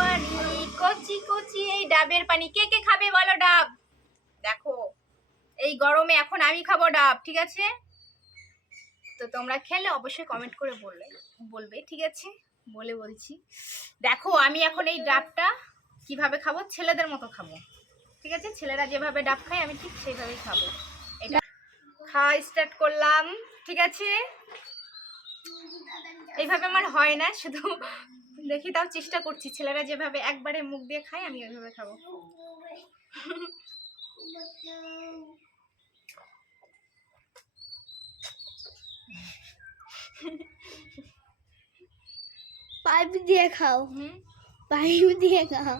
পানি, কচি কচি এই ডাবের পানি। কে কে খাবে বলো ডাব? দেখো, এই গরমে এখন আমি খাব ডাব, ঠিক আছে? তো তোমরা খেলে, অবশ্যই কমেন্ট করে বলবে বলবে, ঠিক আছে? বলে বলছি। দেখো, আমি এখন এই ডাবটা কীভাবে খাব? ছেলেদের মতো খাব, ঠিক আছে? ছেলেরা যেভাবে ডাব খায়, আমি ঠিক সেইভাবেই খাব। এটা খাওয়া স্টার্ট করলাম, ঠিক আছে? এইভাবে আমার হয় না, শুধু দেখি তাও চেষ্টা করছি। ছেলেরা যেভাবে একবারে মুখ দিয়ে খায় আমি ওইভাবে খাব। পাইপ দিয়ে খাও। হুম? পাইপ দিয়ে খাও।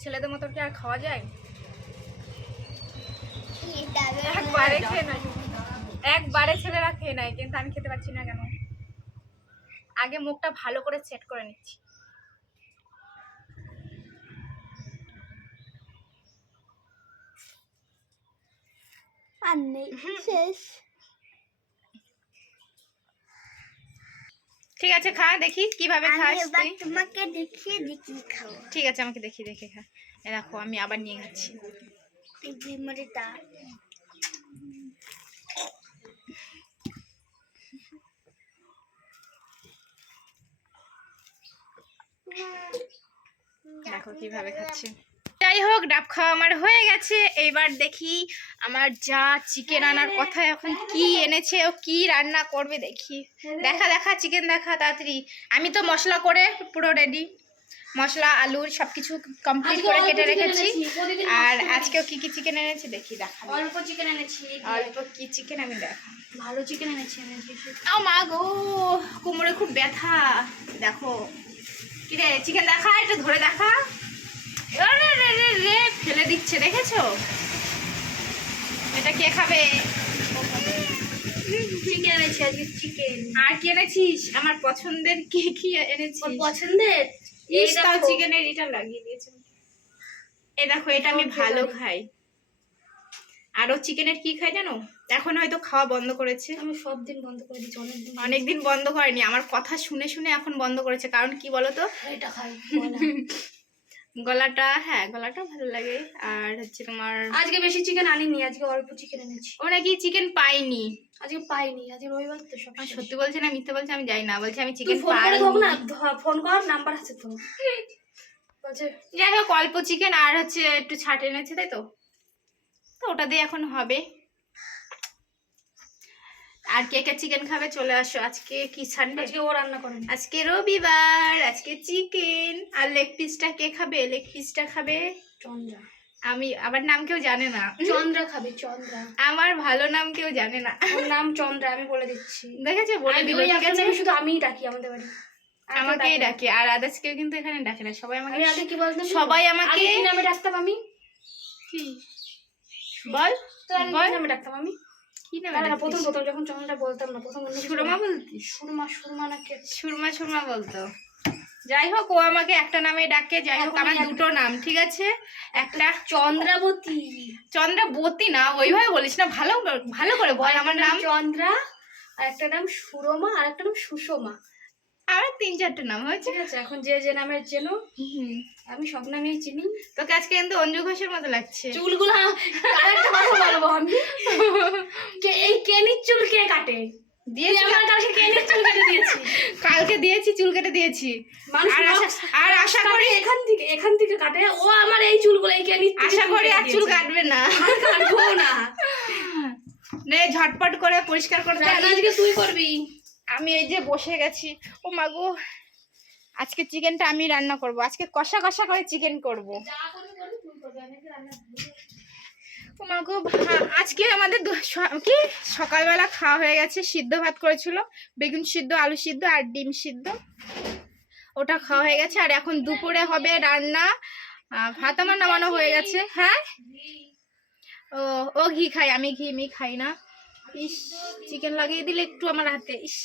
ছেলেদের মতো কি আর খাওয়া যায়? একবারে খেয়ে নাই। একবারে ছেলেরা খেয়ে নেয় কিন্তু আমি খেতে পারছি না কেন? আগে মুখটা ভালো করে সেট করে নিচ্ছি। আর নেই শেষ। ঠিক আছে খা দেখি কীভাবে আমি খাস তুই। তোমাকে দেখিয়ে দেখি খাও ঠিক আছে আমাকে দেখি দেখে খা। দেখো আমি আবার নিয়ে যাচ্ছি এই বিমরিটা দেখো কীভাবে খাচ্ছে? যাই হোক ডাব খাওয়া আমার হয়ে গেছে। এইবার দেখি আমার যা চিকেন আনার কথা এখন কি এনেছে ও কি রান্না করবে দেখি। দেখা দেখা চিকেন দেখা তাড়াতাড়ি। আমি তো মশলা করে পুরো রেডি মশলা আলু সব কিছু কমপ্লিট করে কেটে রেখেছি। আর আজকেও কি কি চিকেন এনেছে দেখি দেখা অল্প চিকেন এনেছি। অল্প কি চিকেন আমি দেখা ভালো চিকেন এনেছি এনেছি। ও মা গো কোমরে খুব ব্যথা। দেখো কি রে চিকেন দেখা? একটু ধরে দেখা। আরে রে রে রে ফেলে দিচ্ছে দেখেছ? এটা কে খাবে? চিকেন এনেছি আজকে চিকেন আর কি এনেছিস? আমার পছন্দের কি কি এনেছিস? পছন্দের? ইস, তাও চিকেনের এটা লাগিয়ে দিয়েছে। এই দেখো এটা আমি ভালো। খাই। আরও চিকেনের কি খাই জানো? এখন হয়তো খাওয়া বন্ধ করেছে। আমি সব দিন বন্ধ করে দিচ্ছি অনেকদিন অনেকদিন বন্ধ করেনি। আমার কথা শুনে শুনে এখন বন্ধ করেছে। কারণ কি বলতো? এটা খাই গলাটা হ্যাঁ গলাটা ভালো লাগে। আর হচ্ছে তোমার আজকে বেশি চিকেন আনিনি আজকে অল্প চিকেন এনেছি। ও নাকি চিকেন পাইনি। আজকে পাইনি আজকে রবিবার তো সব। সত্যি বলছে না মিথ্যে বলছে আমি যাই না। বলছে আমি চিকেন ফোন করে পাইনি। হোক না ফোন কর নাম্বার আছে তো বলছে যাই হোক অল্প চিকেন আর হচ্ছে একটু ছাট এনেছে তাই তো? তো ওটা দিয়ে এখন হবে। আর কে কে চিকেন খাবে চলে আসো। আজকে কি সানডে আজকে ও রান্না করেন আজকে রবিবার আজকে চিকেন আর লেগ পিসটা কে খাবে? লেগ পিসটা খাবে চন্দ্রা। আমি আবার নাম কেউ জানে না। চন্দ্রা খাবে চন্দ্রা। আমার ভালো নাম কেউ জানে না। ওর নাম চন্দ্রা আমি বলে দিচ্ছি। দেখেছে? বলে দিল ঠিক আছে? শুধু আমিই ডাকি আমাদের বাড়ি। আর আমাকেই ডাকে আর আদার্স কেউ কিন্তু এখানে ডাকে না। সবাই আমাকে আমি আগে কি বলতাম জানো? সবাই আমাকে কি নামে ডাকতাম আমি? কি বল। তো আগে বল। নামে ডাকতাম আমি? কি নামে না, না, ডাকতিস? প্রথম প্রথম যখন চন্দ্রা বলতাম না প্রথম অন্য কিছু সুরমা সুরমা সুরমা নাকি সুরমা সুরমা বলতো। যাই হোক ও আমাকে একটা নামে ডাকে যাই হোক আমার দুটো নাম ঠিক আছে? একটা চন্দ্রাবতী। চন্দ্রাবতী না ওইভাবে বলিস না ভালো ভালো করে বল আমার নাম চন্দ্রা আর একটা নাম সুরমা আর একটা নাম সুষমা। আমার তিন চারটে নাম হয়েছে ঠিক আছে এখন যে যে নামের চেনো আমি সব নামেই চিনি। তোকে আজকে কিন্তু অঞ্জু ঘোষের মতো লাগছে। চুলগুলো আরেকটা কথা বলব আমি। কে এই কেনির চুল কে কাটে? দিয়েছি আমার কালকে কেনির চুল কেটে দিয়েছি। কালকে দিয়েছি চুল কেটে দিয়েছি। আর আশা- আর আশা করি এখান থেকে এখান থেকে কাটে। ও আমার এই চুলগুলো এই কেনির থেকে আশা করি আর চুল কাটবে না। কাটবো না। নে ঝটপট করে পরিষ্কার করতে আজকে তুই করবি? আমি এই যে বসে গেছি। ও মাগো আজকে চিকেনটা আমি রান্না করব। আজকে কষা কষা করে চিকেন করব। ও মাগো আজকে আমাদের কি? সকালবেলা খাওয়া হয়ে গেছে, সিদ্ধ ভাত করেছিল। বেগুন সিদ্ধ, আলু সিদ্ধ আর ডিম সিদ্ধ। ওটা খাওয়া হয়ে গেছে। আর এখন দুপুরে হবে রান্না। ভাত আমার নামানো হয়ে গেছে। হ্যাঁ? ও ও ঘি খাই আমি ঘি মি খাই না। ইস, চিকেন লাগিয়ে দিলে একটু আমার হাতে। ইস।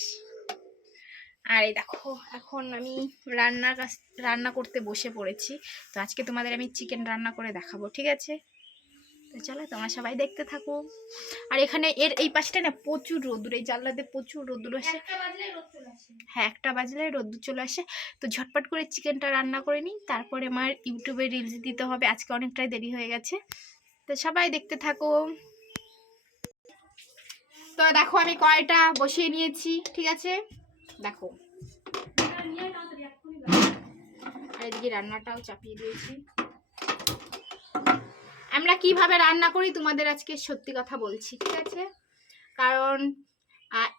আর এই দেখো এখন আমি রান্নার কাছ রান্না করতে বসে পড়েছি। তো আজকে তোমাদের আমি চিকেন রান্না করে দেখাবো ঠিক আছে? তো চলো তোমরা সবাই দেখতে থাকো। আর এখানে এর এই পাশটা না প্রচুর রোদ্দুর এই জানলাতে প্রচুর রোদ্দুর আসে। হ্যাঁ একটা বাজলে রোদ্দুর চলে আসে। তো ঝটপট করে চিকেনটা রান্না করে নিই। তারপরে আমার ইউটিউবে রিলস দিতে হবে আজকে অনেকটাই দেরি হয়ে গেছে। তো সবাই দেখতে থাকো। তো দেখো আমি কড়াইটা বসিয়ে নিয়েছি ঠিক আছে? দেখো। আর এদিকে রান্নাটাও চাপিয়ে দিয়েছি। আমরা কীভাবে রান্না করি তোমাদের আজকে সত্যি কথা বলছি, ঠিক আছে? কারণ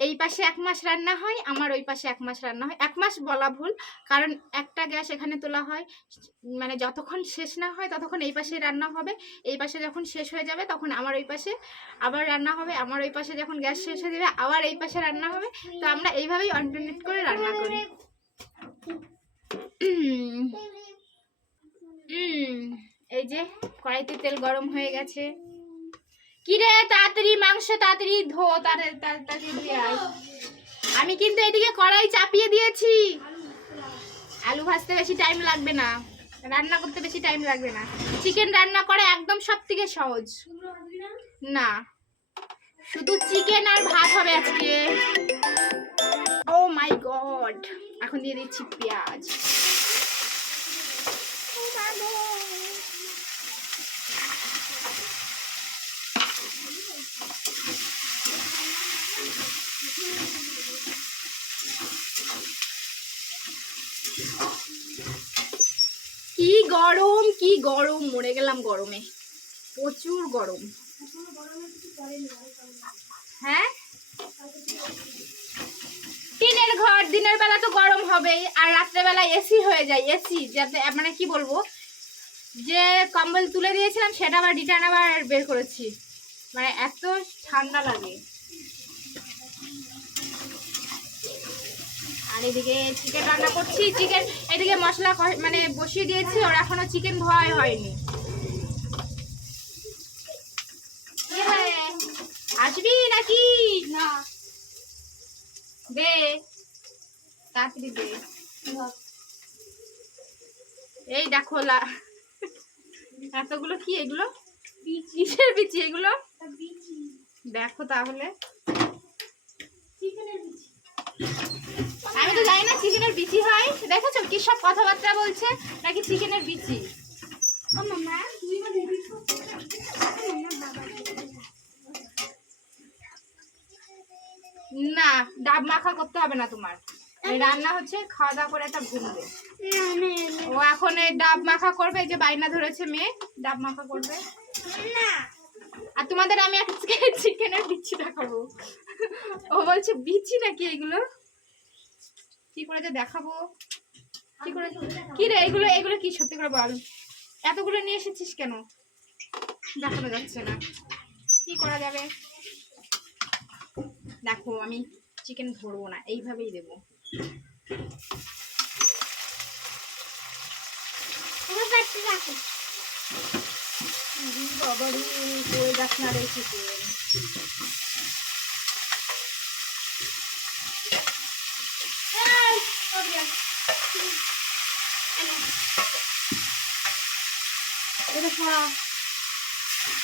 এই পাশে এক মাস রান্না হয়, আমার ওই পাশে এক মাস রান্না হয়। এক মাস বলা ভুল, কারণ একটা গ্যাস এখানে তোলা হয় মানে যতক্ষণ শেষ না হয় ততক্ষণ এই পাশে রান্না হবে। এই পাশে যখন শেষ হয়ে যাবে তখন আমার ওই পাশে আবার রান্না হবে, আমার ওই পাশে যখন গ্যাস শেষ হয়ে যাবে আবার এই পাশে রান্না হবে। তো আমরা এইভাবেই অল্টারনেট করে রান্না করি। এই যে কড়াইতে তেল গরম হয়ে গেছে। কি রে তাড়াতাড়ি মাংস তাড়াতাড়ি ধো, তাড়াতাড়ি ধুয়ে আমি কিন্তু এদিকে কড়াই চাপিয়ে দিয়েছি। আলু ভাজতে বেশি টাইম লাগবে না। রান্না করতে বেশি টাইম লাগবে না। চিকেন রান্না করা একদম সব থেকে সহজ। না। শুধু চিকেন আর ভাত হবে আজকে। ও মাই গড এখন দিয়ে দিচ্ছি পেঁয়াজ। কি গরম কি গরম, মরে গেলাম গরমে। প্রচুর গরম। হ্যাঁ? টিনের ঘর, দিনের বেলা তো গরম হবেই, আর রাত্রেবেলা এসি হয়ে যায় এসি যাতে মানে কি বলব? যে কম্বল তুলে দিয়েছিলাম, সেটা আবার রিটার্ন আবার বের করেছি। মানে এত ঠান্ডা লাগে। এদিকে চিকেন রান্না করছি। চিকেন এদিকে মশলা মানে বসিয়ে দিয়েছি ওর এখনও চিকেন ভয় হয়নি। আসবি নাকি? না। দে। তাড়াতাড়ি দে। এই দেখো লা এতগুলো কি এগুলো? কিসের বিচি এগুলো? দেখো তাহলে। চিকেনের বিচি। আমি তো জানি না চিকেনের বিচি হয়। দেখেছ কি সব কথাবার্তা বলছে? নাকি চিকেনের বিচি? না ডাব মাখা করতে হবে না তোমার। রান্না হচ্ছে খাওয়া দাওয়া করে একটা ঘুমবে ও এখন ডাব মাখা করবে এই যে বাইনা ধরেছে মেয়ে ডাব মাখা করবে। না আর তোমাদের আমি আজকে চিকেনের বিচি দেখাবো। ও বলছে বিচি নাকি এগুলো? কি করে যে দেখাবো? কি করে কি রে, এগুলো এগুলো কি? সত্যি করে বল। এতগুলো নিয়ে এসেছিস কেন? দেখানো যাচ্ছে না। কি করা যাবে? দেখো, আমি চিকেন ধরবো না, এইভাবেই দেবো। পাশে রাখো বাবারি করে যাস না রে চিকেন এই ওকে এটা সরা।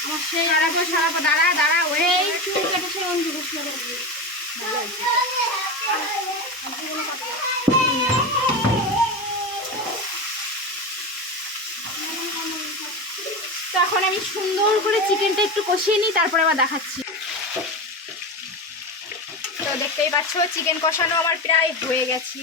আমার সেই আড়াবো সারাবো দাঁড়া দাঁড়া ওই চুল তো এখন আমি সুন্দর করে চিকেনটা একটু কষিয়ে নিই, তারপরে আবার দেখাচ্ছি। তো দেখতেই পাচ্ছ, চিকেন কষানো আমার প্রায় হয়ে গেছি।